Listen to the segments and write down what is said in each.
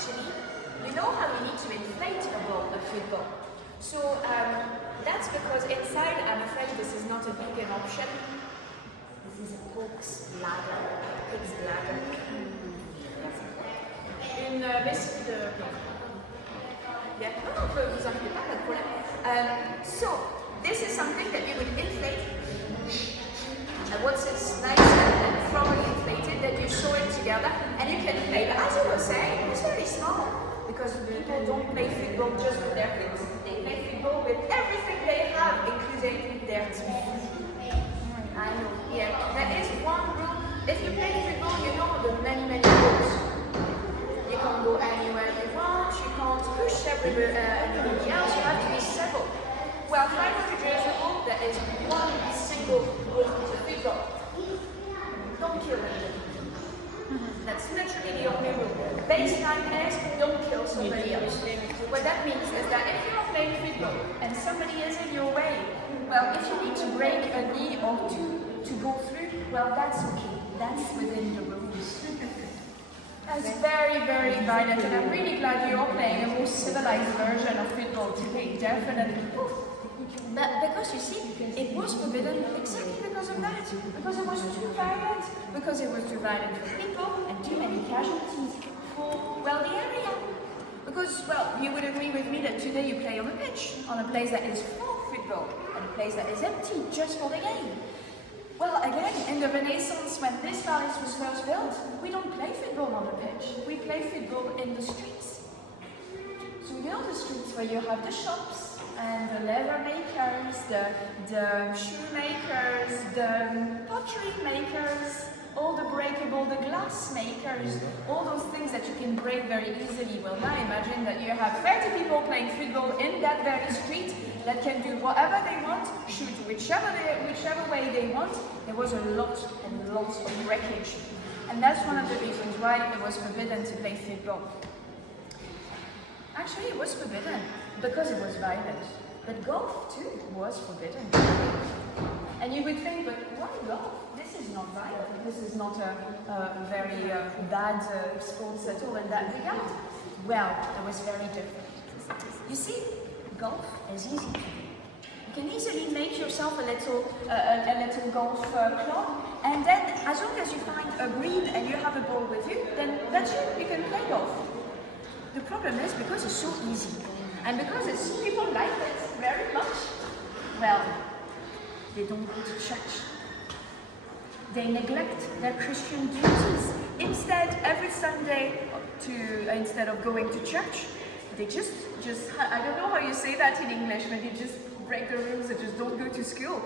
actually, you know how you need to inflate a ball, a football. So that's because inside, I'm afraid this is not a vegan option. This is a pig's bladder. Pig's bladder. Une vessie de porc. Yeah, non, vous inquiétez pas, pas de problème. So, this is something that you would inflate. And once it's nice and properly inflated, then you sew it together and you can play. But as I was saying, it's very small because people don't play football just with their feet. They play football with everything they have, including their teeth. I know, yeah. There is one rule. If you play football, you know the many rules. You can't go anywhere you want, you can't push anybody else, you have to be civil. Well, 500 years ago, there is one single rule to football. Don't kill anybody. That's literally the only rule. Baseline is don't kill somebody else. What that means is that if you are playing football and somebody is in your way, well, if you need to break a knee or two to go through, well, that's okay. That's within the rules. That's very violent, and I'm really glad you're playing a more civilized version of football today, definitely. But because you see, it was forbidden exactly because of that. Because it was too violent. Because it was too violent for people and too many casualties for, well, the area. Because, well, you would agree with me that today you play on a pitch, on a place that is for football, and a place that is empty just for the game. Well, again, in the Renaissance, when this palace was first built, we don't play football on the pitch. We play football in the streets. So you know the streets where you have the shops and the leather makers, the shoemakers, the pottery makers, all the breakable, the glass makers, all those things that you can break very easily. Well, now imagine that you have 30 people playing football in that very street that can do whatever they want, shoot whichever way they want. There was a lot and lots of wreckage. And that's one of the reasons why it was forbidden to play football. Actually, it was forbidden because it was violent. But golf, too, was forbidden. And you would think, but why golf? This is not violent. This is not a very bad sports at all in that regard. Well, it was very different. You see, golf is easy to do. You can easily make yourself a little golf club, and then as long as you find a green and you have a ball with you, then that's it. You can play golf. The problem is because it's so easy, and because people like it very much. Well, they don't go to church. They neglect their Christian duties. Instead, every Sunday, instead of going to church, they just I don't know how you say that in English, but you just break the rules and just don't go to school.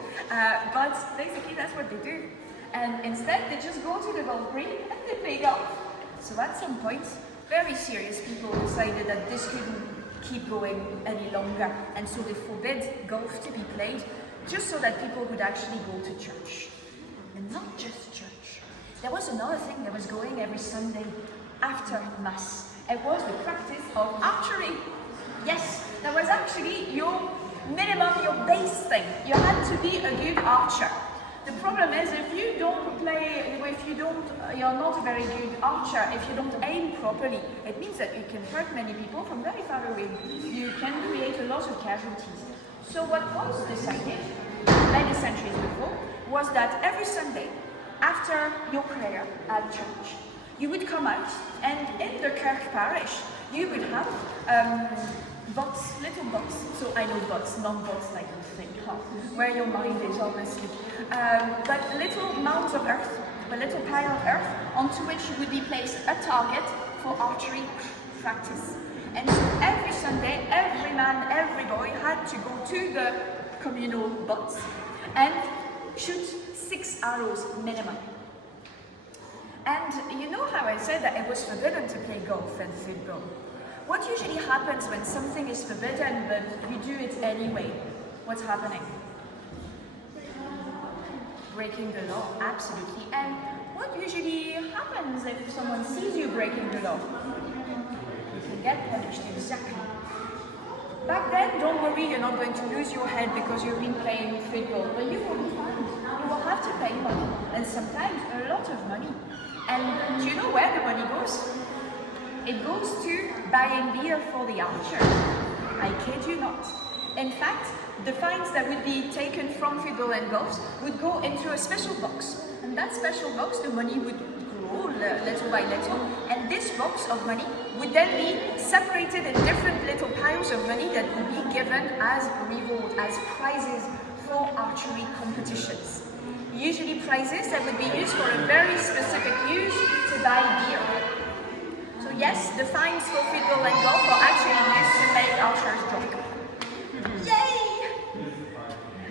But basically that's what they do. And instead they just go to the golf green and they play golf. So at some point, very serious people decided that this couldn't keep going any longer. And so they forbid golf to be played, just so that people would actually go to church. And not just church. There was another thing that was going every Sunday after Mass. It was the practice of archery. Yes, that was actually your minimum, your base thing. You had to be a good archer. The problem is if you're not a very good archer, if you don't aim properly, it means that you can hurt many people from very far away. You can create a lot of casualties. So what was decided many centuries before was that every Sunday, after your prayer at church, you would come out, and in the Kirk parish, you would have little box. So I know box, not box like you think, where your mind is honestly. But little mounds of earth, a little pile of earth, onto which would be placed a target for archery practice. And so every Sunday, every man, every boy had to go to the communal box and shoot 6 arrows minimum. And you know how I said that it was forbidden to play golf and football? What usually happens when something is forbidden but you do it anyway? What's happening? Breaking the law, absolutely. And what usually happens if someone sees you breaking the law? You can get punished, exactly. Back then, don't worry, you're not going to lose your head because you've been playing football, but you will be fined. You will have to pay money, and sometimes a lot of money. And do you know where the money goes? It it goes to buying beer for the archer. I kid you not. In fact, the fines that would be taken from football and golf would go into a special box. And that special box, the money would grow little by little. And this box of money would then be separated in different little piles of money that would be given as reward, as prizes for archery competitions. Usually prizes that would be used for a very specific use to buy beer. So yes, the fines for football and golf are actually used to make archers drunk. Yay!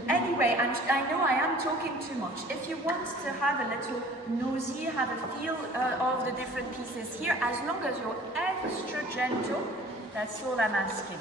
Anyway, I know I am talking too much. If you want to have a little nosy, have a feel of the different pieces here, as long as you're extra gentle, that's all I'm asking.